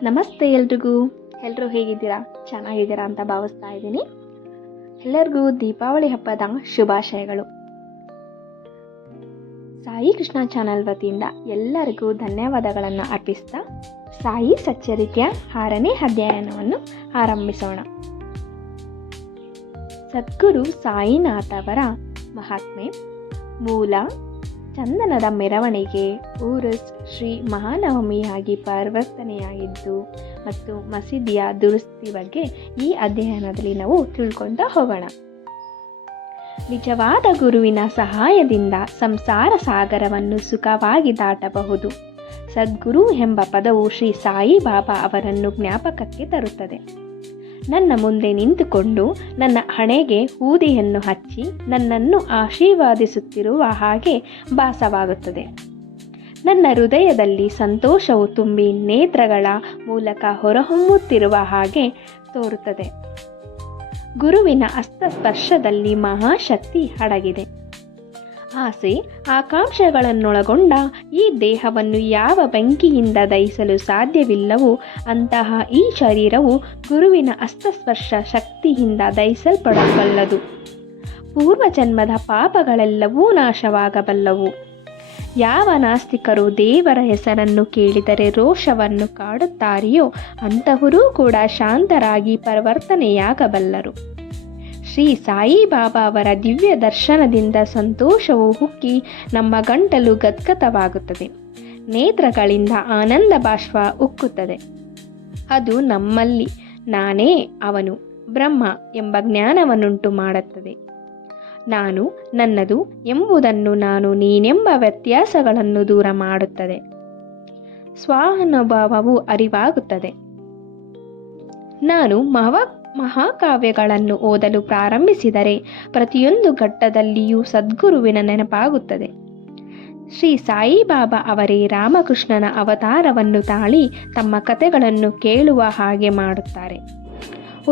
ನಮಸ್ತೆ ಎಲ್ರಿಗೂ. ಎಲ್ಲರೂ ಹೇಗಿದ್ದೀರಾ? ಚೆನ್ನಾಗಿದ್ದೀರಾ ಅಂತ ಭಾವಿಸ್ತಾ ಇದ್ದೀನಿ. ಎಲ್ಲರಿಗೂ ದೀಪಾವಳಿ ಹಬ್ಬದ ಶುಭಾಶಯಗಳು. ಸಾಯಿ ಕೃಷ್ಣ ಚಾನಲ್ ವತಿಯಿಂದ ಎಲ್ಲರಿಗೂ ಧನ್ಯವಾದಗಳನ್ನು ಅರ್ಪಿಸ್ತಾ ಸಾಯಿ ಸಚ್ಚರಿತೆಯ 6ನೇ ಅಧ್ಯಾಯವನ್ನು ಆರಂಭಿಸೋಣ. ಸದ್ಗುರು ಸಾಯಿನಾಥ್ ಅವರ ಮಹಾತ್ಮೆ. ಮೂಲ ಚಂದನದ ಮೆರವಣಿಗೆ ಊರುಸ್ ಶ್ರೀ ಮಹಾನವಮಿಯಾಗಿ ಪರಿವರ್ತನೆಯಾಗಿದ್ದು ಮತ್ತು ಮಸೀದಿಯ ದುರಸ್ತಿ ಬಗ್ಗೆ ಈ ಅಧ್ಯಯನದಲ್ಲಿ ನಾವು ತಿಳ್ಕೊಳ್ತಾ ಹೋಗೋಣ. ನಿಜವಾದ ಗುರುವಿನ ಸಹಾಯದಿಂದ ಸಂಸಾರ ಸಾಗರವನ್ನು ಸುಖವಾಗಿ ದಾಟಬಹುದು. ಸದ್ಗುರು ಎಂಬ ಪದವು ಶ್ರೀ ಸಾಯಿ ಬಾಬಾ ಅವರನ್ನು ಜ್ಞಾಪಕಕ್ಕೆ ತರುತ್ತದೆ. ನನ್ನ ಮುಂದೆ ನಿಂತುಕೊಂಡು ನನ್ನ ಹಣೆಗೆ ಊದಿಯನ್ನು ಹಚ್ಚಿ ನನ್ನನ್ನು ಆಶೀರ್ವಾದಿಸುತ್ತಿರುವ ಹಾಗೆ ಭಾಸವಾಗುತ್ತದೆ. ನನ್ನ ಹೃದಯದಲ್ಲಿ ಸಂತೋಷವು ತುಂಬಿ ನೇತ್ರಗಳ ಮೂಲಕ ಹೊರಹೊಮ್ಮುತ್ತಿರುವ ಹಾಗೆ ತೋರುತ್ತದೆ. ಗುರುವಿನ ಹಸ್ತಸ್ಪರ್ಶದಲ್ಲಿ ಮಹಾಶಕ್ತಿ ಅಡಗಿದೆ. ಆಸೆ ಆಕಾಂಕ್ಷೆಗಳನ್ನೊಳಗೊಂಡ ಈ ದೇಹವನ್ನು ಯಾವ ಬೆಂಕಿಯಿಂದ ದಹಿಸಲು ಸಾಧ್ಯವಿಲ್ಲವೋ ಅಂತಹ ಈ ಶರೀರವು ಗುರುವಿನ ಹಸ್ತಸ್ಪರ್ಶ ಶಕ್ತಿಯಿಂದ ದಹಿಸಲ್ಪಡಬಲ್ಲದು. ಪೂರ್ವಜನ್ಮದ ಪಾಪಗಳೆಲ್ಲವೂ ನಾಶವಾಗಬಲ್ಲವು. ಯಾವ ನಾಸ್ತಿಕರು ದೇವರ ಹೆಸರನ್ನು ಕೇಳಿದರೆ ರೋಷವನ್ನು ಕಾಡುತ್ತಾರೆಯೋ ಅಂತಹವರೂ ಕೂಡ ಶಾಂತರಾಗಿ ಪರಿವರ್ತನೆಯಾಗಬಲ್ಲರು. ಶ್ರೀ ಸಾಯಿ ಬಾಬಾ ಅವರ ದಿವ್ಯ ದರ್ಶನದಿಂದ ಸಂತೋಷವು ಹುಕ್ಕಿ ನಮ್ಮ ಗಂಟಲು ಗದ್ಗದವಾಗುತ್ತದೆ. ನೇತ್ರಗಳಿಂದ ಆನಂದ ಬಾಷ್ಪ ಉಕ್ಕುತ್ತದೆ. ಅದು ನಮ್ಮಲ್ಲಿ ನಾನೇ ಅವನು ಬ್ರಹ್ಮ ಎಂಬ ಜ್ಞಾನವನ್ನುಂಟು ಮಾಡುತ್ತದೆ. ನಾನು ನನ್ನದು ಎಂಬುದನ್ನು ನಾನು ನೀನೆಂಬ ವ್ಯತ್ಯಾಸಗಳನ್ನು ದೂರ ಮಾಡುತ್ತದೆ. ಸ್ವಾನುಭವವು ಅರಿವಾಗುತ್ತದೆ. ನಾನು ಮಹಾಕಾವ್ಯಗಳನ್ನು ಓದಲು ಪ್ರಾರಂಭಿಸಿದರೆ ಪ್ರತಿಯೊಂದು ಘಟ್ಟದಲ್ಲಿಯೂ ಸದ್ಗುರುವಿನ ನೆನಪಾಗುತ್ತದೆ. ಶ್ರೀ ಸಾಯಿಬಾಬಾ ಅವರೇ ರಾಮಕೃಷ್ಣನ ಅವತಾರವನ್ನು ತಾಳಿ ತಮ್ಮ ಕಥೆಗಳನ್ನು ಕೇಳುವ ಹಾಗೆ ಮಾಡುತ್ತಾರೆ.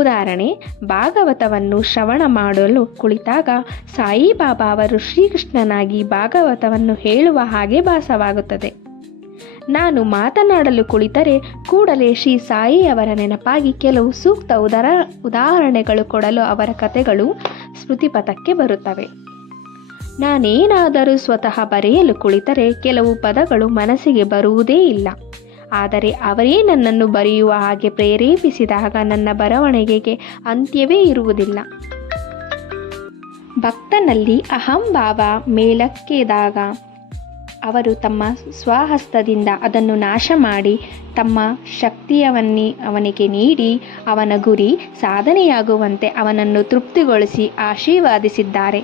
ಉದಾಹರಣೆ, ಭಾಗವತವನ್ನು ಶ್ರವಣ ಮಾಡಲು ಕುಳಿತಾಗ ಸಾಯಿಬಾಬಾ ಅವರು ಶ್ರೀಕೃಷ್ಣನಾಗಿ ಭಾಗವತವನ್ನು ಹೇಳುವ ಹಾಗೆ ಭಾಸವಾಗುತ್ತದೆ. ನಾನು ಮಾತನಾಡಲು ಕುಳಿತರೆ ಕೂಡಲೇ ಶ್ರೀ ಸಾಯಿ ಅವರ ನೆನಪಾಗಿ ಕೆಲವು ಸೂಕ್ತ ಉದಾಹರಣೆಗಳು ಕೊಡಲು ಅವರ ಕಥೆಗಳು ಸ್ಮೃತಿಪಥಕ್ಕೆ ಬರುತ್ತವೆ. ನಾನೇನಾದರೂ ಸ್ವತಃ ಬರೆಯಲು ಕುಳಿತರೆ ಕೆಲವು ಪದಗಳು ಮನಸ್ಸಿಗೆ ಬರುವುದೇ ಇಲ್ಲ. ಆದರೆ ಅವರೇ ನನ್ನನ್ನು ಬರೆಯುವ ಹಾಗೆ ಪ್ರೇರೇಪಿಸಿದಾಗ ನನ್ನ ಬರವಣಿಗೆಗೆ ಅಂತ್ಯವೇ ಇರುವುದಿಲ್ಲ. ಭಕ್ತನಲ್ಲಿ ಅಹಂಭಾವ ಮೇಲಕ್ಕೆದಾಗ ಅವರು ತಮ್ಮ ಸ್ವಹಸ್ತದಿಂದ ಅದನ್ನು ನಾಶ ಮಾಡಿ ತಮ್ಮ ಶಕ್ತಿಯವನ್ನೇ ಅವನಿಗೆ ನೀಡಿ ಅವನ ಗುರಿ ಸಾಧನೆಯಾಗುವಂತೆ ಅವನನ್ನು ತೃಪ್ತಿಗೊಳಿಸಿ ಆಶೀರ್ವಾದಿಸಿದ್ದಾರೆ.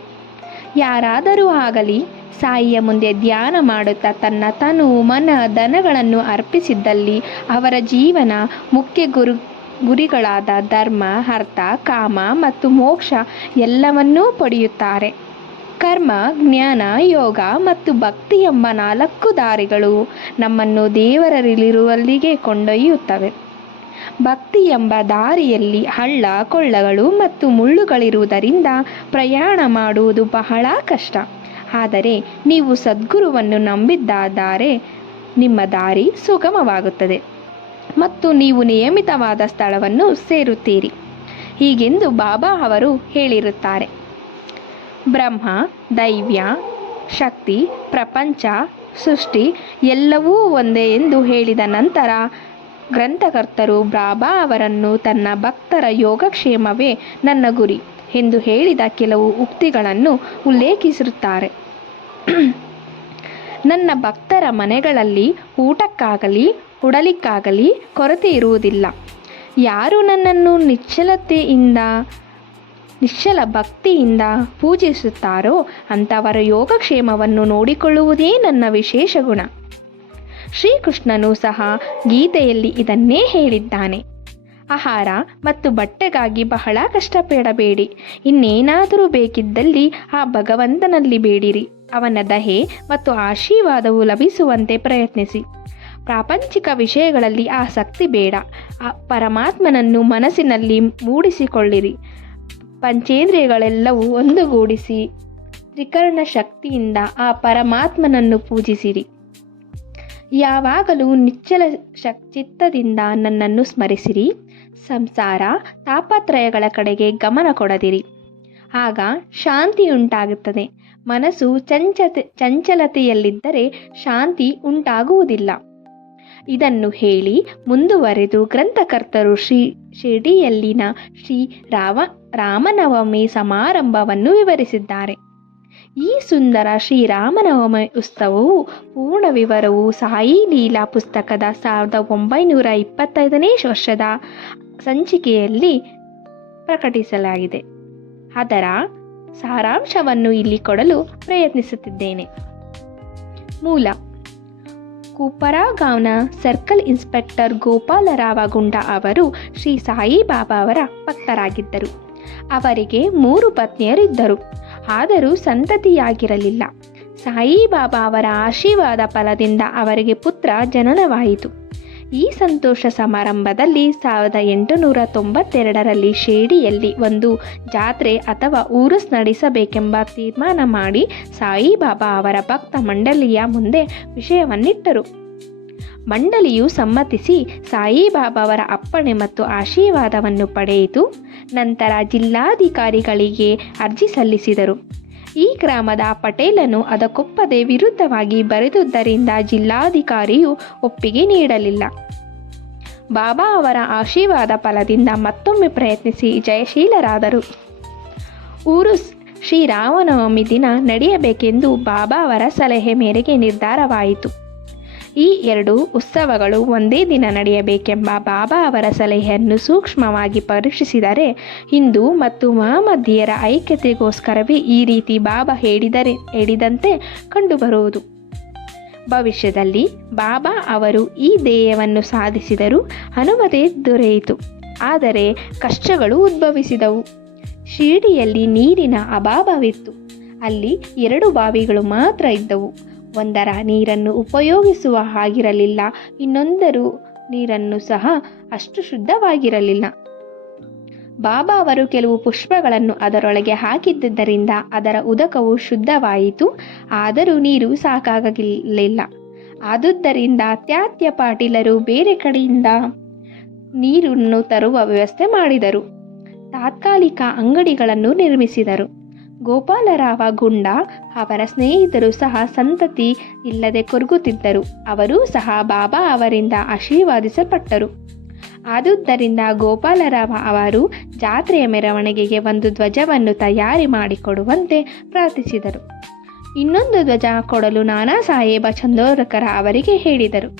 ಯಾರಾದರೂ ಆಗಲಿ ಸಾಯಿಯ ಮುಂದೆ ಧ್ಯಾನ ಮಾಡುತ್ತಾ ತನ್ನ ತನು ಮನ ಧನಗಳನ್ನು ಅರ್ಪಿಸಿದ್ದಲ್ಲಿ ಅವರ ಜೀವನ ಮುಖ್ಯ ಗುರಿಗಳಾದ ಧರ್ಮ, ಅರ್ಥ, ಕಾಮ ಮತ್ತು ಮೋಕ್ಷ ಎಲ್ಲವನ್ನೂ ಪಡೆಯುತ್ತಾರೆ. ಕರ್ಮ, ಜ್ಞಾನ, ಯೋಗ ಮತ್ತು ಭಕ್ತಿ ಎಂಬ 4 ದಾರಿಗಳು ನಮ್ಮನ್ನು ದೇವರಲ್ಲಿರುವಲ್ಲಿಗೆ ಕೊಂಡೊಯ್ಯುತ್ತವೆ. ಭಕ್ತಿ ಎಂಬ ದಾರಿಯಲ್ಲಿ ಹಳ್ಳ ಕೊಳ್ಳಗಳು ಮತ್ತು ಮುಳ್ಳುಗಳಿರುವುದರಿಂದ ಪ್ರಯಾಣ ಮಾಡುವುದು ಬಹಳ ಕಷ್ಟ. ಆದರೆ ನೀವು ಸದ್ಗುರುವನ್ನು ನಂಬಿದ್ದಾದರೆ ನಿಮ್ಮ ದಾರಿ ಸುಗಮವಾಗುತ್ತದೆ ಮತ್ತು ನೀವು ನಿಯಮಿತವಾದ ಸ್ಥಳವನ್ನು ಸೇರುತ್ತೀರಿ. ಹೀಗೆಂದು ಬಾಬಾ ಅವರು ಹೇಳಿರುತ್ತಾರೆ. ಬ್ರಹ್ಮ, ದೈವ್ಯ, ಶಕ್ತಿ, ಪ್ರಪಂಚ, ಸೃಷ್ಟಿ ಎಲ್ಲವೂ ಒಂದೇ ಎಂದು ಹೇಳಿದ ನಂತರ ಗ್ರಂಥಕರ್ತರು ಬಾಬಾ ಅವರನ್ನು ತನ್ನ ಭಕ್ತರ ಯೋಗಕ್ಷೇಮವೇ ನನ್ನ ಗುರಿ ಎಂದು ಹೇಳಿದ ಕೆಲವು ಉಕ್ತಿಗಳನ್ನು ಉಲ್ಲೇಖಿಸಿರುತ್ತಾರೆ. ನನ್ನ ಭಕ್ತರ ಮನೆಗಳಲ್ಲಿ ಊಟಕ್ಕಾಗಲಿ ಉಡಲಿಕ್ಕಾಗಲಿ ಕೊರತೆ ಇರುವುದಿಲ್ಲ. ಯಾರು ನನ್ನನ್ನು ನಿಶ್ಚಲ ಭಕ್ತಿಯಿಂದ ಪೂಜಿಸುತ್ತಾರೋ ಅಂಥವರ ಯೋಗಕ್ಷೇಮವನ್ನು ನೋಡಿಕೊಳ್ಳುವುದೇ ನನ್ನ ವಿಶೇಷ ಗುಣ. ಶ್ರೀಕೃಷ್ಣನು ಸಹ ಗೀತೆಯಲ್ಲಿ ಇದನ್ನೇ ಹೇಳಿದ್ದಾನೆ. ಆಹಾರ ಮತ್ತು ಬಟ್ಟೆಗಾಗಿ ಬಹಳ ಕಷ್ಟಪಡಬೇಡಿ. ಇನ್ನೇನಾದರೂ ಬೇಕಿದ್ದಲ್ಲಿ ಆ ಭಗವಂತನಲ್ಲಿ ಬೇಡಿರಿ. ಅವನ ದಯೆ ಮತ್ತು ಆಶೀರ್ವಾದವು ಲಭಿಸುವಂತೆ ಪ್ರಯತ್ನಿಸಿ. ಪ್ರಾಪಂಚಿಕ ವಿಷಯಗಳಲ್ಲಿ ಆಸಕ್ತಿ ಬೇಡ. ಆ ಪರಮಾತ್ಮನನ್ನು ಮನಸ್ಸಿನಲ್ಲಿ ಮೂಡಿಸಿಕೊಳ್ಳಿರಿ. ಪಂಚೇಂದ್ರಿಯಗಳೆಲ್ಲವೂ ಒಂದುಗೂಡಿಸಿ ತ್ರಿಕರಣ ಶಕ್ತಿಯಿಂದ ಆ ಪರಮಾತ್ಮನನ್ನು ಪೂಜಿಸಿರಿ. ಯಾವಾಗಲೂ ನಿಶ್ಚಲ ಚಿತ್ತದಿಂದ ನನ್ನನ್ನು ಸ್ಮರಿಸಿರಿ. ಸಂಸಾರ ತಾಪತ್ರಯಗಳ ಕಡೆಗೆ ಗಮನ ಕೊಡದಿರಿ. ಆಗ ಶಾಂತಿಯುಂಟಾಗುತ್ತದೆ. ಮನಸ್ಸು ಚಂಚಲತೆಯಲ್ಲಿದ್ದರೆ ಶಾಂತಿ ಉಂಟಾಗುವುದಿಲ್ಲ. ಇದನ್ನು ಹೇಳಿ ಮುಂದುವರೆದು ಗ್ರಂಥಕರ್ತರು ಶಿರ್ಡಿಯಲ್ಲಿನ ರಾಮನವಮಿ ಸಮಾರಂಭವನ್ನು ವಿವರಿಸಿದ್ದಾರೆ. ಈ ಸುಂದರ ಶ್ರೀರಾಮನವಮಿ ಉತ್ಸವವು ಪೂರ್ಣ ವಿವರವು ಸಾಯಿ ಲೀಲಾ ಪುಸ್ತಕದ 1925ನೇ ವರ್ಷದ ಸಂಚಿಕೆಯಲ್ಲಿ ಪ್ರಕಟಿಸಲಾಗಿದೆ. ಅದರ ಸಾರಾಂಶವನ್ನು ಇಲ್ಲಿ ಕೊಡಲು ಪ್ರಯತ್ನಿಸುತ್ತಿದ್ದೇನೆ. ಮೂಲ: ಕೂಪರಾಗಾಂವ್ನ ಸರ್ಕಲ್ ಇನ್ಸ್ಪೆಕ್ಟರ್ ಗೋಪಾಲರಾವ ಗುಂಡ ಅವರು ಶ್ರೀ ಸಾಯಿಬಾಬಾ ಅವರ ಭಕ್ತರಾಗಿದ್ದರು. ಅವರಿಗೆ 3 ಪತ್ನಿಯರಿದ್ದರು. ಆದರೂ ಸಂತತಿಯಾಗಿರಲಿಲ್ಲ. ಸಾಯಿಬಾಬಾ ಅವರ ಆಶೀರ್ವಾದ ಫಲದಿಂದ ಅವರಿಗೆ ಪುತ್ರ ಜನನವಾಯಿತು. ಈ ಸಂತೋಷ ಸಮಾರಂಭದಲ್ಲಿ 1892ರಲ್ಲಿ ಶಿರ್ಡಿಯಲ್ಲಿ ಒಂದು ಜಾತ್ರೆ ಅಥವಾ ಉರುಸ್ ನಡೆಸಬೇಕೆಂಬ ತೀರ್ಮಾನ ಮಾಡಿ ಸಾಯಿಬಾಬಾ ಅವರ ಭಕ್ತ ಮಂಡಳಿಯ ಮುಂದೆ ವಿಷಯವನ್ನಿಟ್ಟರು. ಮಂಡಳಿಯು ಸಮ್ಮತಿಸಿ ಸಾಯಿಬಾಬಾ ಅವರ ಅಪ್ಪಣೆ ಮತ್ತು ಆಶೀರ್ವಾದವನ್ನು ಪಡೆಯಿತು. ನಂತರ ಜಿಲ್ಲಾಧಿಕಾರಿಗಳಿಗೆ ಅರ್ಜಿ ಸಲ್ಲಿಸಿದರು. ಈ ಗ್ರಾಮದ ಪಟೇಲನು ಅದಕ್ಕೊಪ್ಪದೆ ವಿರುದ್ಧವಾಗಿ ಬರೆದುದರಿಂದ ಜಿಲ್ಲಾಧಿಕಾರಿಯು ಒಪ್ಪಿಗೆ ನೀಡಲಿಲ್ಲ. ಬಾಬಾ ಅವರ ಆಶೀರ್ವಾದ ಫಲದಿಂದ ಮತ್ತೊಮ್ಮೆ ಪ್ರಯತ್ನಿಸಿ ಜಯಶೀಲರಾದರು. ಉರುಸ್ ಶ್ರೀರಾಮನವಮಿ ದಿನ ನಡೆಯಬೇಕೆಂದು ಬಾಬಾ ಅವರ ಸಲಹೆ ಮೇರೆಗೆ ನಿರ್ಧಾರವಾಯಿತು. ಈ 2 ಉತ್ಸವಗಳು ಒಂದೇ ದಿನ ನಡೆಯಬೇಕೆಂಬ ಬಾಬಾ ಅವರ ಸಲಹೆಯನ್ನು ಸೂಕ್ಷ್ಮವಾಗಿ ಪರೀಕ್ಷಿಸಿದರೆ ಹಿಂದೂ ಮತ್ತು ಮಹಮ್ಮದೀಯರ ಐಕ್ಯತೆಗೋಸ್ಕರವೇ ಈ ರೀತಿ ಬಾಬಾ ಹೇಳಿದಂತೆ ಕಂಡುಬರುವುದು. ಭವಿಷ್ಯದಲ್ಲಿ ಬಾಬಾ ಅವರು ಈ ಧ್ಯೇಯವನ್ನು ಸಾಧಿಸಿದರು. ಅನುಮತಿ ದೊರೆಯಿತು. ಆದರೆ ಕಷ್ಟಗಳು ಉದ್ಭವಿಸಿದವು. ಶಿರ್ಡಿಯಲ್ಲಿ ನೀರಿನ ಅಭಾವವಿತ್ತು. ಅಲ್ಲಿ 2 ಬಾವಿಗಳು ಮಾತ್ರ ಇದ್ದವು. ಒಂದರ ನೀರನ್ನು ಉಪಯೋಗಿಸುವ ಹಾಗಿರಲಿಲ್ಲ. ಇನ್ನೊಂದರ ನೀರನ್ನು ಸಹ ಅಷ್ಟು ಶುದ್ಧವಾಗಿರಲಿಲ್ಲ. ಬಾಬಾ ಅವರು ಕೆಲವು ಪುಷ್ಪಗಳನ್ನು ಅದರೊಳಗೆ ಹಾಕಿದ್ದರಿಂದ ಅದರ ಉದಕವು ಶುದ್ಧವಾಯಿತು. ಆದರೂ ನೀರು ಸಾಕಾಗಲಿಲ್ಲ. ಆದುದರಿಂದ ತ್ಯಾತ್ಯ ಪಾಟೀಲರು ಬೇರೆ ಕಡೆಯಿಂದ ನೀರನ್ನು ತರುವ ವ್ಯವಸ್ಥೆ ಮಾಡಿದರು. ತಾತ್ಕಾಲಿಕ ಅಂಗಡಿಗಳನ್ನು ನಿರ್ಮಿಸಿದರು. ಗೋಪಾಲರಾವ ಗುಂಡ ಅವರ ಸ್ನೇಹಿತರು ಸಹ ಸಂತತಿ ಇಲ್ಲದೆ ಕೊರಗುತ್ತಿದ್ದರು. ಅವರೂ ಸಹ ಬಾಬಾ ಅವರಿಂದ ಆಶೀರ್ವಾದಿಸಲ್ಪಟ್ಟರು. ಆದುದರಿಂದ ಗೋಪಾಲರಾವ ಅವರು ಜಾತ್ರೆಯ ಮೆರವಣಿಗೆಗೆ ಒಂದು ಧ್ವಜವನ್ನು ತಯಾರಿ ಮಾಡಿಕೊಡುವಂತೆ ಪ್ರಾರ್ಥಿಸಿದರು. ಇನ್ನೊಂದು ಧ್ವಜ ಕೊಡಲು ನಾನಾ ಸಾಹೇಬ ಚಂದೋರ್ಕರ ಅವರಿಗೆ ಹೇಳಿದರು.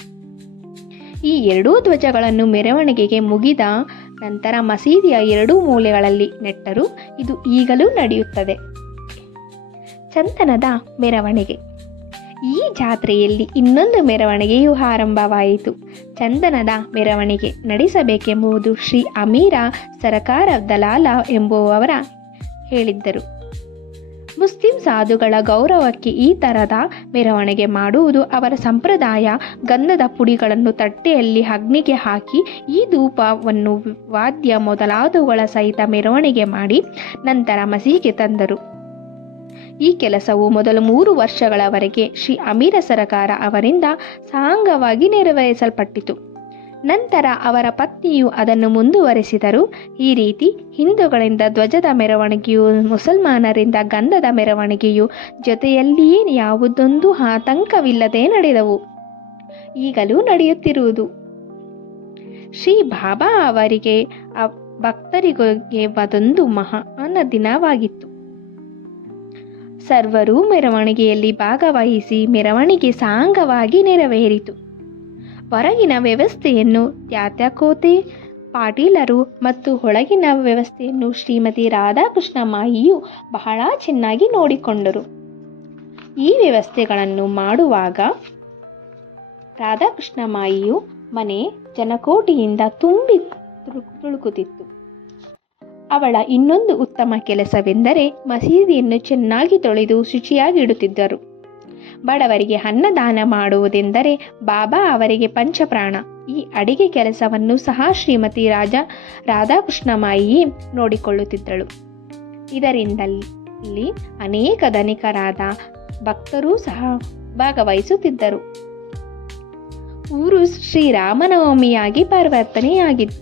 ಈ 2 ಧ್ವಜಗಳನ್ನು ಮೆರವಣಿಗೆಗೆ ಮುಗಿದ ನಂತರ ಮಸೀದಿಯ 2 ಮೂಲೆಗಳಲ್ಲಿ ನೆಟ್ಟರು. ಇದು ಈಗಲೂ ನಡೆಯುತ್ತದೆ. ಚಂದನದ ಮೆರವಣಿಗೆ. ಈ ಜಾತ್ರೆಯಲ್ಲಿ ಇನ್ನೊಂದು ಮೆರವಣಿಗೆಯು ಆರಂಭವಾಯಿತು. ಚಂದನದ ಮೆರವಣಿಗೆ ನಡೆಸಬೇಕೆಂಬುದು ಶ್ರೀ ಅಮೀರ ಸರಕಾರ ದಲಾಲ ಎಂಬುವವರ ಹೇಳಿದ್ದರು. ಮುಸ್ಲಿಂ ಸಾಧುಗಳ ಗೌರವಕ್ಕೆ ಈ ಥರದ ಮೆರವಣಿಗೆ ಮಾಡುವುದು ಅವರ ಸಂಪ್ರದಾಯ. ಗಂಧದ ಪುಡಿಗಳನ್ನು ತಟ್ಟೆಯಲ್ಲಿ ಅಗ್ನಿಗೆ ಹಾಕಿ ಈ ಧೂಪವನ್ನು ವಾದ್ಯ ಮೊದಲಾದವುಗಳ ಸಹಿತ ಮೆರವಣಿಗೆ ಮಾಡಿ ನಂತರ ಮಸೀದಿಗೆ ತಂದರು. ಈ ಕೆಲಸವು ಮೊದಲು 3 ವರ್ಷಗಳವರೆಗೆ ಶ್ರೀ ಅಮೀರ ಸರಕಾರ ಅವರಿಂದ ಸಾಂಗವಾಗಿ ನೆರವೇರಿಸಲ್ಪಟ್ಟಿತು. ನಂತರ ಅವರ ಪತ್ನಿಯು ಅದನ್ನು ಮುಂದುವರೆಸಿದರು. ಈ ರೀತಿ ಹಿಂದೂಗಳಿಂದ ಧ್ವಜದ ಮೆರವಣಿಗೆಯು, ಮುಸಲ್ಮಾನರಿಂದ ಗಂಧದ ಮೆರವಣಿಗೆಯು ಜೊತೆಯಲ್ಲಿಯೇ ಯಾವುದೊಂದು ಆತಂಕವಿಲ್ಲದೆ ನಡೆದವು. ಈಗಲೂ ನಡೆಯುತ್ತಿರುವುದು. ಶ್ರೀ ಬಾಬಾ ಅವರಿಗೆ ಭಕ್ತರಿಗೆ ಅದೊಂದು ಮಹಾನ್ ದಿನವಾಗಿತ್ತು. ಸರ್ವರೂ ಮೆರವಣಿಗೆಯಲ್ಲಿ ಭಾಗವಹಿಸಿ ಮೆರವಣಿಗೆ ಸಾಂಗವಾಗಿ ನೆರವೇರಿತು. ಹೊರಗಿನ ವ್ಯವಸ್ಥೆಯನ್ನು ತ್ಯಾತ್ಯಕೋತೆ ಪಾಟೀಲರು ಮತ್ತು ಒಳಗಿನ ವ್ಯವಸ್ಥೆಯನ್ನು ಶ್ರೀಮತಿ ರಾಧಾಕೃಷ್ಣ ಮಾಯಿಯು ಬಹಳ ಚೆನ್ನಾಗಿ ನೋಡಿಕೊಂಡರು. ಈ ವ್ಯವಸ್ಥೆಗಳನ್ನು ಮಾಡುವಾಗ ರಾಧಾಕೃಷ್ಣ ಮಾಯಿಯು ಮನೆ ಜನಕೋಟಿಯಿಂದ ತುಂಬಿ ತುಳುಕುತ್ತಿತ್ತು. ಅವಳ ಇನ್ನೊಂದು ಉತ್ತಮ ಕೆಲಸವೆಂದರೆ ಮಸೀದಿಯನ್ನು ಚೆನ್ನಾಗಿ ತೊಳೆದು ಶುಚಿಯಾಗಿಡುತ್ತಿದ್ದರು. ಬಡವರಿಗೆ ಅನ್ನದಾನ ಮಾಡುವುದೆಂದರೆ ಬಾಬಾ ಅವರಿಗೆ ಪಂಚಪ್ರಾಣ. ಈ ಅಡಿಗೆ ಕೆಲಸವನ್ನು ಸಹ ಶ್ರೀಮತಿ ರಾಧಾಕೃಷ್ಣ ಮಾಯಿ ನೋಡಿಕೊಳ್ಳುತ್ತಿದ್ದಳು. ಇದರಿಂದಲ್ಲಿ ಅನೇಕ ಧನಿಕರಾದ ಭಕ್ತರೂ ಸಹ ಭಾಗವಹಿಸುತ್ತಿದ್ದರು. ಊರು ಶ್ರೀರಾಮನವಮಿಯಾಗಿ ಪರಿವರ್ತನೆಯಾಗಿತ್ತು.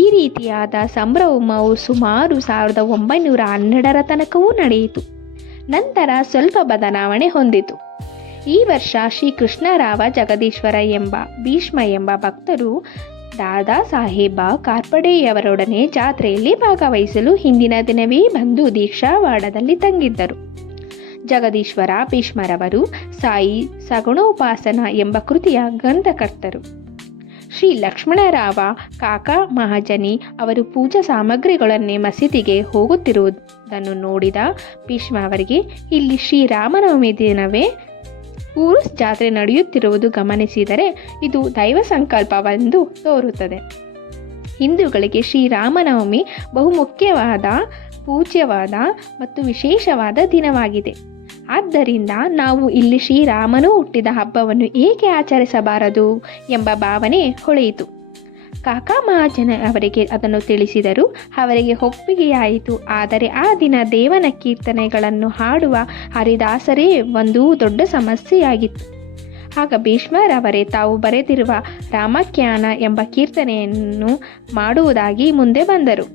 ಈ ರೀತಿಯಾದ ಸಂಭ್ರಮವು ಸುಮಾರು 1912 ತನಕವೂ ನಡೆಯಿತು. ನಂತರ ಸ್ವಲ್ಪ ಬದಲಾವಣೆ ಹೊಂದಿತು. ಈ ವರ್ಷ ಶ್ರೀಕೃಷ್ಣರಾವ ಜಗದೀಶ್ವರ ಎಂಬ ಭೀಷ್ಮ ಎಂಬ ಭಕ್ತರು ದಾದಾ ಸಾಹೇಬ ಕಾರ್ಪಡೆಯವರೊಡನೆ ಜಾತ್ರೆಯಲ್ಲಿ ಭಾಗವಹಿಸಲು ಹಿಂದಿನ ದಿನವೇ ಬಂದು ದೀಕ್ಷಾವಾಡದಲ್ಲಿ ತಂಗಿದ್ದರು. ಜಗದೀಶ್ವರ ಭೀಷ್ಮರವರು ಸಾಯಿ ಸಗುಣೋಪಾಸನ ಎಂಬ ಕೃತಿಯ ಗ್ರಂಥಕರ್ತರು. ಶ್ರೀ ಲಕ್ಷ್ಮಣರಾವ ಕಾಕಾ ಮಹಾಜನಿ ಅವರು ಪೂಜಾ ಸಾಮಗ್ರಿಗಳನ್ನೇ ಮಸೀದಿಗೆ ಹೋಗುತ್ತಿರುವುದನ್ನು ನೋಡಿದ ಭೀಷ್ಮ ಅವರಿಗೆ ಇಲ್ಲಿ ಶ್ರೀರಾಮನವಮಿ ದಿನವೇ ಊರು ಜಾತ್ರೆ ನಡೆಯುತ್ತಿರುವುದು ಗಮನಿಸಿದರೆ ಇದು ದೈವ ಸಂಕಲ್ಪವೆಂದು ತೋರುತ್ತದೆ. ಹಿಂದೂಗಳಿಗೆ ಶ್ರೀರಾಮನವಮಿ ಬಹುಮುಖ್ಯವಾದ, ಪೂಜ್ಯವಾದ ಮತ್ತು ವಿಶೇಷವಾದ ದಿನವಾಗಿದೆ. ಆದ್ದರಿಂದ ನಾವು ಇಲ್ಲಿ ಶ್ರೀರಾಮನು ಹುಟ್ಟಿದ ಹಬ್ಬವನ್ನು ಏಕೆ ಆಚರಿಸಬಾರದು ಎಂಬ ಭಾವನೆ ಹೊಳೆಯಿತು. ಕಾಕಾ ಮಹಾಜನ ಅವರಿಗೆ ಅದನ್ನು ತಿಳಿಸಿದರು. ಅವರಿಗೆ ಒಪ್ಪಿಗೆಯಾಯಿತು. ಆದರೆ ಆ ದಿನ ದೇವನ ಕೀರ್ತನೆಗಳನ್ನು ಹಾಡುವ ಹರಿದಾಸರೇ ಒಂದು ದೊಡ್ಡ ಸಮಸ್ಯೆಯಾಗಿತ್ತು. ಆಗ ಭೀಷ್ಮರವರೇ ತಾವು ಬರೆದಿರುವ ರಾಮಾಖ್ಯಾನ ಎಂಬ ಕೀರ್ತನೆಯನ್ನು ಮಾಡುವುದಾಗಿ ಮುಂದೆ ಬಂದರು.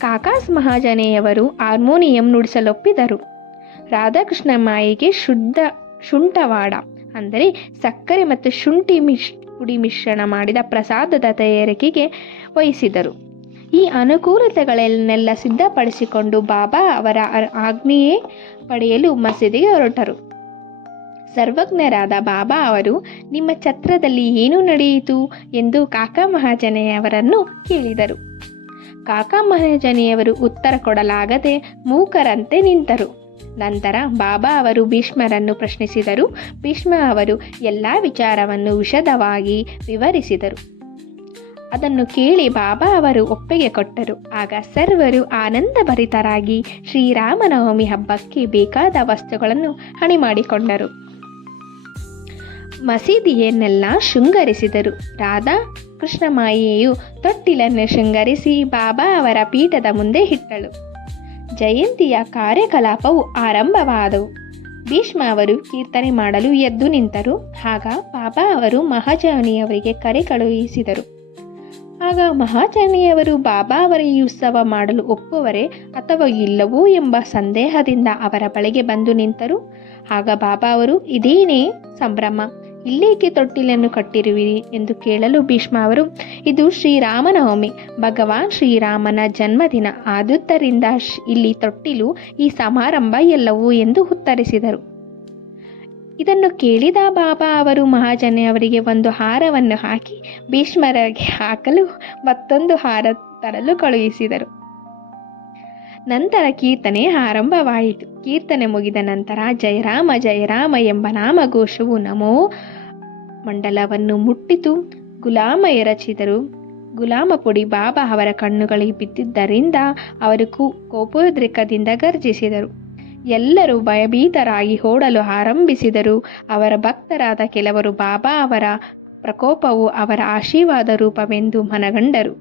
ಕಾಕಾಸ್ ಮಹಾಜನೆಯವರು ಹಾರ್ಮೋನಿಯಂ ನುಡಿಸಲೊಪ್ಪಿದರು. ರಾಧಾಕೃಷ್ಣ ಮಾಯಿಗೆ ಶುಂಠವಾಡ ಅಂದರೆ ಸಕ್ಕರೆ ಮತ್ತು ಶುಂಠಿ ಪುಡಿ ಮಿಶ್ರಣ ಮಾಡಿದ ಪ್ರಸಾದದ ತಯಾರಿಕೆಗೆ ವಹಿಸಿದರು. ಈ ಅನುಕೂಲತೆಗಳನ್ನೆಲ್ಲ ಸಿದ್ಧಪಡಿಸಿಕೊಂಡು ಬಾಬಾ ಅವರ ಆಜ್ಞೆಯೇ ಪಡೆಯಲು ಮಸೀದಿಗೆ ಹೊರಟರು. ಸರ್ವಜ್ಞರಾದ ಬಾಬಾ ಅವರು, ನಿಮ್ಮ ಛತ್ರದಲ್ಲಿ ಏನು ನಡೆಯಿತು ಎಂದು ಕಾಕಾ ಮಹಾಜನೆಯವರನ್ನು ಕೇಳಿದರು. ಕಾಕಾ ಮಹಾಜನೆಯವರು ಉತ್ತರ ಕೊಡಲಾಗದೆ ಮೂಕರಂತೆ ನಿಂತರು. ನಂತರ ಬಾಬಾ ಅವರು ಭೀಷ್ಮರನ್ನು ಪ್ರಶ್ನಿಸಿದರು. ಭೀಷ್ಮ ಅವರು ಎಲ್ಲ ವಿಚಾರವನ್ನು ವಿಶದವಾಗಿ ವಿವರಿಸಿದರು. ಅದನ್ನು ಕೇಳಿ ಬಾಬಾ ಅವರು ಒಪ್ಪಿಗೆ ಕೊಟ್ಟರು. ಆಗ ಸರ್ವರು ಆನಂದಭರಿತರಾಗಿ ಶ್ರೀರಾಮನವಮಿ ಹಬ್ಬಕ್ಕೆ ಬೇಕಾದ ವಸ್ತುಗಳನ್ನು ಹಣಿ ಮಾಡಿಕೊಂಡರು. ಮಸೀದಿಯನ್ನೆಲ್ಲ ಶೃಂಗರಿಸಿದರು. ರಾಧಾ ಕೃಷ್ಣಮಾಯಿಯು ತೊಟ್ಟಿಲನ್ನು ಶೃಂಗರಿಸಿ ಬಾಬಾ ಅವರ ಪೀಠದ ಮುಂದೆ ಇಟ್ಟಳು. ಜಯಂತಿಯ ಕಾರ್ಯಕಲಾಪವು ಆರಂಭವಾದವು. ಭೀಷ್ಮ ಅವರು ಕೀರ್ತನೆ ಮಾಡಲು ಎದ್ದು ನಿಂತರು. ಆಗ ಬಾಬಾ ಅವರು ಮಹಾಜನಿಯವರಿಗೆ ಕರೆ ಕಳುಹಿಸಿದರು. ಆಗ ಮಹಾಜನಿಯವರು ಬಾಬಾ ಅವರ ಈ ಉತ್ಸವ ಮಾಡಲು ಒಪ್ಪುವರೇ ಅಥವಾ ಇಲ್ಲವೋ ಎಂಬ ಸಂದೇಹದಿಂದ ಅವರ ಬಳಿಗೆ ಬಂದು ನಿಂತರು. ಆಗ ಬಾಬಾ ಅವರು, ಇದೇನೇ ಸಂಭ್ರಮ, ಇಲ್ಲೇಕೆ ತೊಟ್ಟಿಲನ್ನು ಕಟ್ಟಿರುವಿರಿ ಎಂದು ಕೇಳಲು ಭೀಷ್ಮ ಅವರು, ಇದು ಶ್ರೀರಾಮನವಮಿ, ಭಗವಾನ್ ಶ್ರೀರಾಮನ ಜನ್ಮದಿನ, ಆದುದರಿಂದ ಇಲ್ಲಿ ತೊಟ್ಟಿಲು, ಈ ಸಮಾರಂಭ ಎಲ್ಲವೂ ಎಂದು ಉತ್ತರಿಸಿದರು. ಇದನ್ನು ಕೇಳಿದ ಬಾಬಾ ಅವರು ಮಹಾಜನೆಯವರಿಗೆ ಒಂದು ಹಾರವನ್ನು ಹಾಕಿ ಭೀಷ್ಮರಿಗೆ ಹಾಕಲು ಮತ್ತೊಂದು ಹಾರ ತರಲು ಕಳುಹಿಸಿದರು. ನಂತರ ಕೀರ್ತನೆ ಆರಂಭವಾಯಿತು. ಕೀರ್ತನೆ ಮುಗಿದ ನಂತರ ಜಯರಾಮ ಜಯರಾಮ ಎಂಬ ನಾಮಘೋಷವು ನಮೋ ಮಂಡಲವನ್ನು ಮುಟ್ಟಿತು. ಗುಲಾಮ ಎರಚಿದರು. ಗುಲಾಮ ಪುಡಿ ಬಾಬಾ ಅವರ ಕಣ್ಣುಗಳಿಗೆ ಬಿದ್ದಿದ್ದರಿಂದ ಅವರು ಕೋಪೋದ್ರೇಕದಿಂದ ಗರ್ಜಿಸಿದರು. ಎಲ್ಲರೂ ಭಯಭೀತರಾಗಿ ಓಡಲು ಆರಂಭಿಸಿದರು. ಅವರ ಭಕ್ತರಾದ ಕೆಲವರು ಬಾಬಾ ಅವರ ಪ್ರಕೋಪವು ಅವರ ಆಶೀರ್ವಾದ ರೂಪವೆಂದು ಮನಗಂಡರು.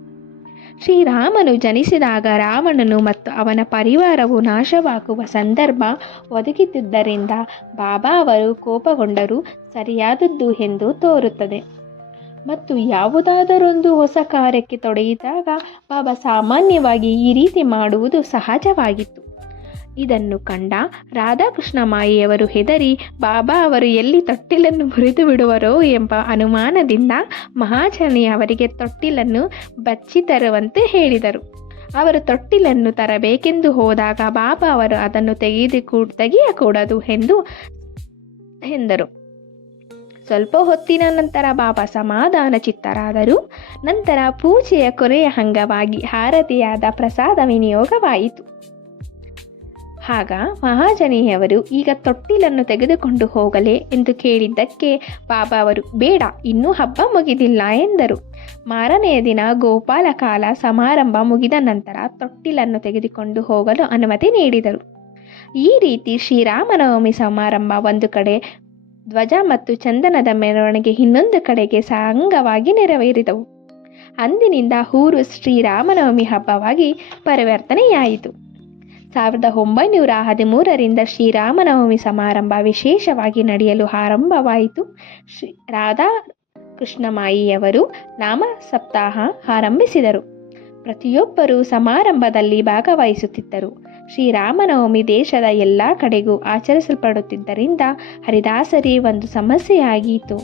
ಶ್ರೀರಾಮನು ಜನಿಸಿದಾಗ ರಾವಣನು ಮತ್ತು ಅವನ ಪರಿವಾರವು ನಾಶವಾಗುವ ಸಂದರ್ಭ ಒದಗಿದ್ದುದರಿಂದ ಬಾಬಾ ಅವರು ಕೋಪಗೊಂಡರು, ಸರಿಯಾದದ್ದು ಎಂದು ತೋರುತ್ತದೆ. ಮತ್ತು ಯಾವುದಾದರೊಂದು ಹೊಸ ಕಾರ್ಯಕ್ಕೆ ತೊಡಗಿದಾಗ ಬಾಬಾ ಸಾಮಾನ್ಯವಾಗಿ ಈ ರೀತಿ ಮಾಡುವುದು ಸಹಜವಾಗಿತ್ತು. ಇದನ್ನು ಕಂಡ ರಾಧಾಕೃಷ್ಣ ಮಾಯಿಯವರು ಹೆದರಿ ಬಾಬಾ ಅವರು ಎಲ್ಲಿ ತೊಟ್ಟಿಲನ್ನು ಮುರಿದು ಬಿಡುವರೋ ಎಂಬ ಅನುಮಾನದಿಂದ ಮಹಾಜನಿಯವರಿಗೆ ತೊಟ್ಟಿಲನ್ನು ಬಚ್ಚಿ ತರುವಂತೆ ಹೇಳಿದರು. ಅವರು ತೊಟ್ಟಿಲನ್ನು ತರಬೇಕೆಂದು ಹೋದಾಗ ಬಾಬಾ ಅವರು ಅದನ್ನು ತೆಗೆಯಕೂಡದು ಎಂದರು. ಸ್ವಲ್ಪ ಹೊತ್ತಿನ ನಂತರ ಬಾಬಾ ಸಮಾಧಾನ ಚಿತ್ತರಾದರು. ನಂತರ ಪೂಜೆಯ ಕೊನೆಯ ಅಂಗವಾಗಿ ಆರತಿಯಾದ ಪ್ರಸಾದ ವಿನಿಯೋಗವಾಯಿತು. ಆಗ ಮಹಾಜನಿಯವರು ಈಗ ತೊಟ್ಟಿಲನ್ನು ತೆಗೆದುಕೊಂಡು ಹೋಗಲೇ ಎಂದು ಕೇಳಿದ್ದಕ್ಕೆ ಬಾಬಾ ಅವರು ಬೇಡ, ಇನ್ನೂ ಹಬ್ಬ ಮುಗಿದಿಲ್ಲ ಎಂದರು. ಮಾರನೆಯ ದಿನ ಗೋಪಾಲಕಾಲ ಸಮಾರಂಭ ಮುಗಿದ ನಂತರ ತೊಟ್ಟಿಲನ್ನು ತೆಗೆದುಕೊಂಡು ಹೋಗಲು ಅನುಮತಿ ನೀಡಿದರು. ಈ ರೀತಿ ಶ್ರೀರಾಮನವಮಿ ಸಮಾರಂಭ ಒಂದು ಕಡೆ, ಧ್ವಜ ಮತ್ತು ಚಂದನದ ಮೆರವಣಿಗೆ ಇನ್ನೊಂದು ಕಡೆಗೆ ಸಾಂಗವಾಗಿ ನೆರವೇರಿದವು. ಅಂದಿನಿಂದ ಊರು ಶ್ರೀರಾಮನವಮಿ ಹಬ್ಬವಾಗಿ ಪರಿವರ್ತನೆಯಾಯಿತು. 1913ರಿಂದ ಶ್ರೀರಾಮನವಮಿ ಸಮಾರಂಭ ವಿಶೇಷವಾಗಿ ನಡೆಯಲು ಆರಂಭವಾಯಿತು. ರಾಧಾ ಕೃಷ್ಣಮಾಯಿಯವರು ನಾಮ ಸಪ್ತಾಹ ಆರಂಭಿಸಿದರು. ಪ್ರತಿಯೊಬ್ಬರೂ ಸಮಾರಂಭದಲ್ಲಿ ಭಾಗವಹಿಸುತ್ತಿದ್ದರು. ಶ್ರೀರಾಮನವಮಿ ದೇಶದ ಎಲ್ಲ ಕಡೆಗೂ ಆಚರಿಸಲ್ಪಡುತ್ತಿದ್ದರಿಂದ ಹರಿದಾಸರಿ ಒಂದು ಸಮಸ್ಯೆಯಾಗಿತ್ತು.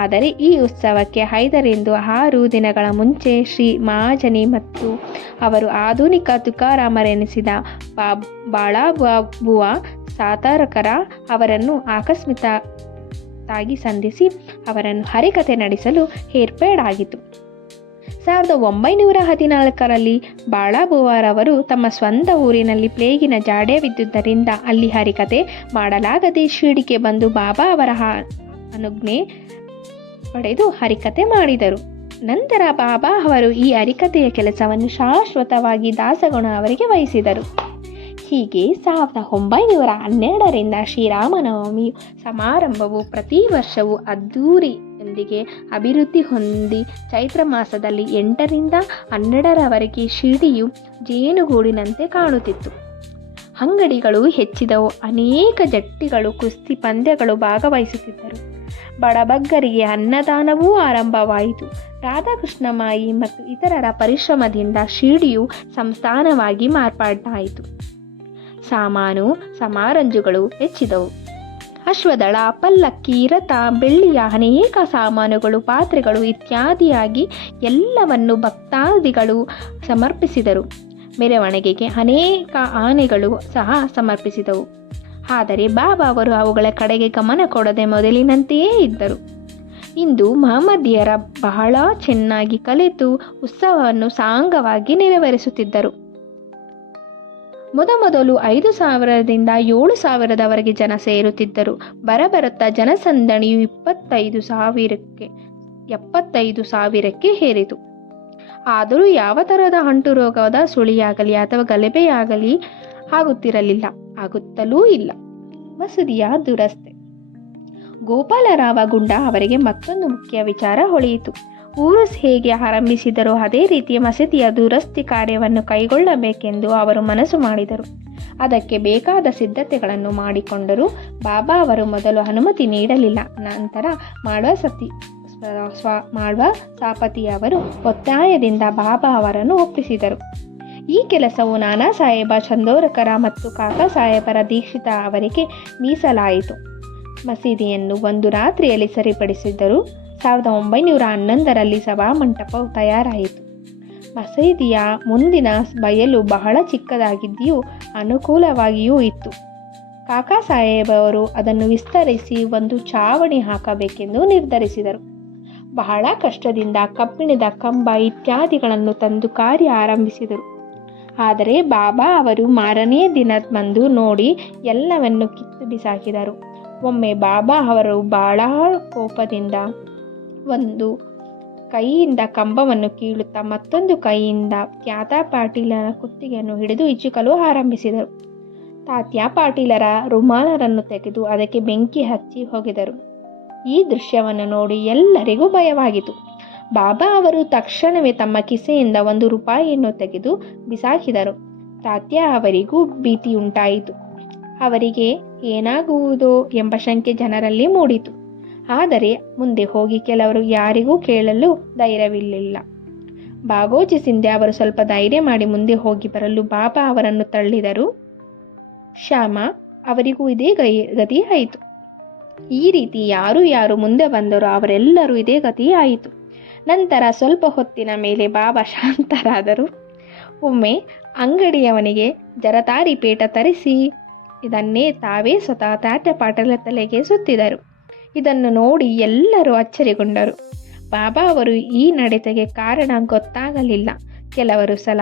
ಆದರೆ ಈ ಉತ್ಸವಕ್ಕೆ 5ರಿಂದ 6 ದಿನಗಳ ಮುಂಚೆ ಶ್ರೀ ಮಹಾಜನಿ ಮತ್ತು ಅವರು ಆಧುನಿಕ ತುಕಾರಾಮರೆನಿಸಿದ ಬಾಳಾಬುವ ಸಾತಾರಕರ ಅವರನ್ನು ಆಕಸ್ಮಿಕವಾಗಿ ಸಂಧಿಸಿ ಅವರನ್ನು ಹರಿಕಥೆ ನಡೆಸಲು ಏರ್ಪಾಡಾಗಿತ್ತು. 1914ರಲ್ಲಿ ಬಾಳಾಬುವರವರು ತಮ್ಮ ಸ್ವಂತ ಊರಿನಲ್ಲಿ ಪ್ಲೇಗಿನ ಜಾಡೆ ಬಿದ್ದುದರಿಂದ ಅಲ್ಲಿ ಹರಿಕಥೆ ಮಾಡಲಾಗದೆ ಶಿರ್ಡಿಗೆ ಬಂದು ಬಾಬಾ ಅವರ ಅನುಜ್ಞೆ ಪಡೆದು ಹರಿಕಥೆ ಮಾಡಿದರು. ನಂತರ ಬಾಬಾ ಅವರು ಈ ಹರಿಕಥೆಯ ಕೆಲಸವನ್ನು ಶಾಶ್ವತವಾಗಿ ದಾಸಗಣ ಅವರಿಗೆ ವಹಿಸಿದರು. ಹೀಗೆ 1912ರಿಂದ ಶ್ರೀರಾಮನವಮಿ ಸಮಾರಂಭವು ಪ್ರತಿ ವರ್ಷವೂ ಅದ್ದೂರಿಯೊಂದಿಗೆ ಅಭಿವೃದ್ಧಿ ಹೊಂದಿ ಚೈತ್ರ ಮಾಸದಲ್ಲಿ 8ರಿಂದ 12ರವರೆಗೆ ಶಿರ್ಡಿಯು ಜೇನುಗೂಡಿನಂತೆ ಕಾಣುತ್ತಿತ್ತು. ಅಂಗಡಿಗಳು ಹೆಚ್ಚಿದವು. ಅನೇಕ ಜಟ್ಟಿಗಳು ಕುಸ್ತಿ ಪಂದ್ಯಗಳು ಭಾಗವಹಿಸುತ್ತಿದ್ದರು. ಬಡಬಗ್ಗರಿಗೆ ಅನ್ನದಾನವೂ ಆರಂಭವಾಯಿತು. ರಾಧಾಕೃಷ್ಣಮಾಯಿ ಮತ್ತು ಇತರರ ಪರಿಶ್ರಮದಿಂದ ಶಿರ್ಡಿಯು ಸಂಸ್ಥಾನವಾಗಿ ಮಾರ್ಪಾಟಾಯಿತು. ಸಾಮಾನು ಸಮಾರಂಜುಗಳು ಹೆಚ್ಚಿದವು. ಅಶ್ವದಳ, ಪಲ್ಲಕ್ಕಿ, ರಥ, ಬೆಳ್ಳಿಯ ಅನೇಕ ಸಾಮಾನುಗಳು, ಪಾತ್ರೆಗಳು ಇತ್ಯಾದಿಯಾಗಿ ಎಲ್ಲವನ್ನು ಭಕ್ತಾದಿಗಳು ಸಮರ್ಪಿಸಿದರು. ಮೆರವಣಿಗೆಗೆ ಅನೇಕ ಆನೆಗಳು ಸಹ ಸಮರ್ಪಿಸಿದವು. ಆದರೆ ಬಾಬಾ ಅವರು ಅವುಗಳ ಕಡೆಗೆ ಗಮನ ಕೊಡದೆ ಮೊದಲಿನಂತೆಯೇ ಇದ್ದರು. ಇಂದು ಮಹಮ್ಮದಿಯರ ಬಹಳ ಚೆನ್ನಾಗಿ ಕಲಿತು ಉತ್ಸವವನ್ನು ಸಾಂಗವಾಗಿ ನೆರವೇರಿಸುತ್ತಿದ್ದರು. ಮೊದಲು 5,000ರಿಂದ 7,000ದವರೆಗೆ ಜನ ಸೇರುತ್ತಿದ್ದರು. ಬರಬರುತ್ತಾ ಜನಸಂದಣಿಯು 75,000ಕ್ಕೆ ಏರಿತು. ಆದರೂ ಯಾವ ತರಹದ ಅಂಟು ರೋಗದ ಸುಳಿಯಾಗಲಿ ಅಥವಾ ಗಲಭೆಯಾಗಲಿ ಆಗುತ್ತಲೂ ಇಲ್ಲ. ಮಸೂದಿಯ ದುರಸ್ತಿ. ಗೋಪಾಲರಾವ ಗುಂಡ ಅವರಿಗೆ ಮತ್ತೊಂದು ಮುಖ್ಯ ವಿಚಾರ ಹೊಳೆಯಿತು. ಊರು ಹೇಗೆ ಆರಂಭಿಸಿದರೋ ಅದೇ ರೀತಿಯ ಮಸೀದಿಯ ದುರಸ್ತಿ ಕಾರ್ಯವನ್ನು ಕೈಗೊಳ್ಳಬೇಕೆಂದು ಅವರು ಮನಸ್ಸು ಮಾಡಿದರು. ಅದಕ್ಕೆ ಬೇಕಾದ ಸಿದ್ಧತೆಗಳನ್ನು ಮಾಡಿಕೊಂಡರು. ಬಾಬಾ ಅವರು ಮೊದಲು ಅನುಮತಿ ನೀಡಲಿಲ್ಲ. ನಂತರ ಮಾಳ್ವಾ ಸಾಪತಿಯವರು ಒತ್ತಾಯದಿಂದ ಬಾಬಾ ಅವರನ್ನು ಒಪ್ಪಿಸಿದರು. ಈ ಕೆಲಸವು ನಾನಾ ಸಾಹೇಬ ಚಂದೋರಕರ ಮತ್ತು ಕಾಕಾ ಸಾಹೇಬರ ದೀಕ್ಷಿತ ಅವರಿಗೆ ಮೀಸಲಾಯಿತು. ಮಸೀದಿಯನ್ನು ಒಂದು ರಾತ್ರಿಯಲ್ಲಿ ಸರಿಪಡಿಸಿದ್ದರು. 1911ರಲ್ಲಿ ಸಭಾಮಂಟಪವು ತಯಾರಾಯಿತು. ಮಸೀದಿಯ ಮುಂದಿನ ಬಯಲು ಬಹಳ ಚಿಕ್ಕದಾಗಿದ್ದೂ ಅನುಕೂಲವಾಗಿಯೂ ಇತ್ತು. ಕಾಕಾ ಸಾಹೇಬರು ಅದನ್ನು ವಿಸ್ತರಿಸಿ ಒಂದು ಚಾವಣಿ ಹಾಕಬೇಕೆಂದು ನಿರ್ಧರಿಸಿದರು. ಬಹಳ ಕಷ್ಟದಿಂದ ಕಬ್ಬಿಣದ ಕಂಬ ಇತ್ಯಾದಿಗಳನ್ನು ತಂದು ಕಾರ್ಯ ಆರಂಭಿಸಿದರು. ಆದರೆ ಬಾಬಾ ಅವರು ಮಾರನೇ ದಿನ ಬಂದು ನೋಡಿ ಎಲ್ಲವನ್ನು ಕಿತ್ತು ಬಿಸಾಕಿದರು. ಒಮ್ಮೆ ಬಾಬಾ ಅವರು ಬಹಳ ಕೋಪದಿಂದ ಒಂದು ಕೈಯಿಂದ ಕಂಬವನ್ನು ಕೀಳುತ್ತಾ ಮತ್ತೊಂದು ಕೈಯಿಂದ ತಾತ್ಯಾ ಪಾಟೀಲರ ಕುತ್ತಿಗೆಯನ್ನು ಹಿಡಿದು ಇಚ್ಚುಕಲು ಆರಂಭಿಸಿದರು. ತಾತ್ಯಾ ಪಾಟೀಲರ ರುಮಾಲರನ್ನು ತೆಗೆದು ಅದಕ್ಕೆ ಬೆಂಕಿ ಹಚ್ಚಿ ಹೋಗಿದರು. ಈ ದೃಶ್ಯವನ್ನು ನೋಡಿ ಎಲ್ಲರಿಗೂ ಭಯವಾಗಿತ್ತು. ಬಾಬಾ ಅವರು ತಕ್ಷಣವೇ ತಮ್ಮ ಕಿಸೆಯಿಂದ 1 ರೂಪಾಯಿಯನ್ನು ತೆಗೆದು ಬಿಸಾಕಿದರು. ತಾತ್ಯಾ ಅವರಿಗೂ ಭೀತಿಯುಂಟಾಯಿತು. ಅವರಿಗೆ ಏನಾಗುವುದೋ ಎಂಬ ಶಂಕೆ ಜನರಲ್ಲಿ ಮೂಡಿತು. ಆದರೆ ಮುಂದೆ ಹೋಗಿ ಕೆಲವರು ಯಾರಿಗೂ ಕೇಳಲು ಧೈರ್ಯವಿರಲಿಲ್ಲ. ಬಾಗೋಜಿ ಸಿಂಧೆ ಅವರು ಸ್ವಲ್ಪ ಧೈರ್ಯ ಮಾಡಿ ಮುಂದೆ ಹೋಗಿ ಬರಲು ಬಾಬಾ ಅವರನ್ನು ತಳ್ಳಿದರು. ಶ್ಯಾಮ ಅವರಿಗೂ ಇದೇ ಗತಿಯಾಯಿತು. ಈ ರೀತಿ ಯಾರು ಮುಂದೆ ಬಂದರೋ ಅವರೆಲ್ಲರೂ ಇದೇ ಗತಿಯಾಯಿತು. ನಂತರ ಸ್ವಲ್ಪ ಹೊತ್ತಿನ ಮೇಲೆ ಬಾಬಾ ಶಾಂತರಾದರು. ಒಮ್ಮೆ ಅಂಗಡಿಯವನಿಗೆ ಜರತಾರಿ ಪೇಟ ತರಿಸಿ ಇದನ್ನೇ ತಾವೇ ಸ್ವತಃ ತಾತ್ಯಾ ಪಾಟೀಲ ತಲೆಗೆ ಸುತ್ತಿದರು. ಇದನ್ನು ನೋಡಿ ಎಲ್ಲರೂ ಅಚ್ಚರಿಗೊಂಡರು. ಬಾಬಾ ಅವರು ಈ ನಡತೆಗೆ ಕಾರಣ ಗೊತ್ತಾಗಲಿಲ್ಲ. ಕೆಲವರು ಸಲ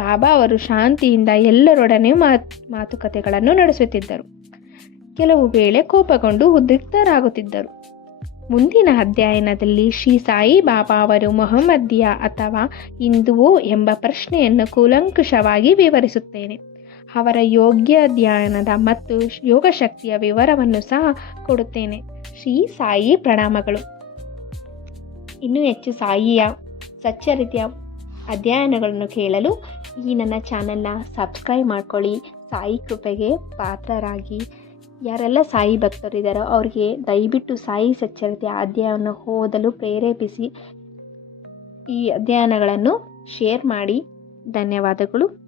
ಬಾಬಾ ಅವರು ಶಾಂತಿಯಿಂದ ಎಲ್ಲರೊಡನೆ ಮಾತುಕತೆಗಳನ್ನು ನಡೆಸುತ್ತಿದ್ದರು. ಕೆಲವು ವೇಳೆ ಕೋಪಗೊಂಡು ಉದ್ರಿಕ್ತರಾಗುತ್ತಿದ್ದರು. ಮುಂದಿನ ಅಧ್ಯಯನದಲ್ಲಿ ಶ್ರೀ ಸಾಯಿ ಬಾಬಾ ಅವರು ಮೊಹಮ್ಮದಿಯ ಅಥವಾ ಹಿಂದುವೋ ಎಂಬ ಪ್ರಶ್ನೆಯನ್ನು ಕೂಲಂಕುಷವಾಗಿ ವಿವರಿಸುತ್ತೇನೆ. ಅವರ ಯೋಗ್ಯಾಧ್ಯಯನದ ಮತ್ತು ಯೋಗಶಕ್ತಿಯ ವಿವರವನ್ನು ಸಹ ಕೊಡುತ್ತೇನೆ. ಶ್ರೀ ಸಾಯಿ ಪ್ರಣಾಮಗಳು. ಇನ್ನೂ ಹೆಚ್ಚು ಸಾಯಿಯ ಸಚ್ಚರಿತೆಯ ಅಧ್ಯಯನಗಳನ್ನು ಕೇಳಲು ಈ ನನ್ನ ಚಾನಲ್ನ ಸಬ್ಸ್ಕ್ರೈಬ್ ಮಾಡ್ಕೊಳ್ಳಿ. ಸಾಯಿ ಕೃಪೆಗೆ ಪಾತ್ರರಾಗಿ. ಯಾರೆಲ್ಲ ಸಾಯಿ ಭಕ್ತರಿದ್ದಾರೋ ಅವ್ರಿಗೆ ದಯವಿಟ್ಟು ಸಾಯಿ ಸಚ್ಚರಿತೆಯ ಅಧ್ಯಯನವನ್ನು ಓದಲು ಪ್ರೇರೇಪಿಸಿ. ಈ ಅಧ್ಯಯನಗಳನ್ನು ಶೇರ್ ಮಾಡಿ. ಧನ್ಯವಾದಗಳು.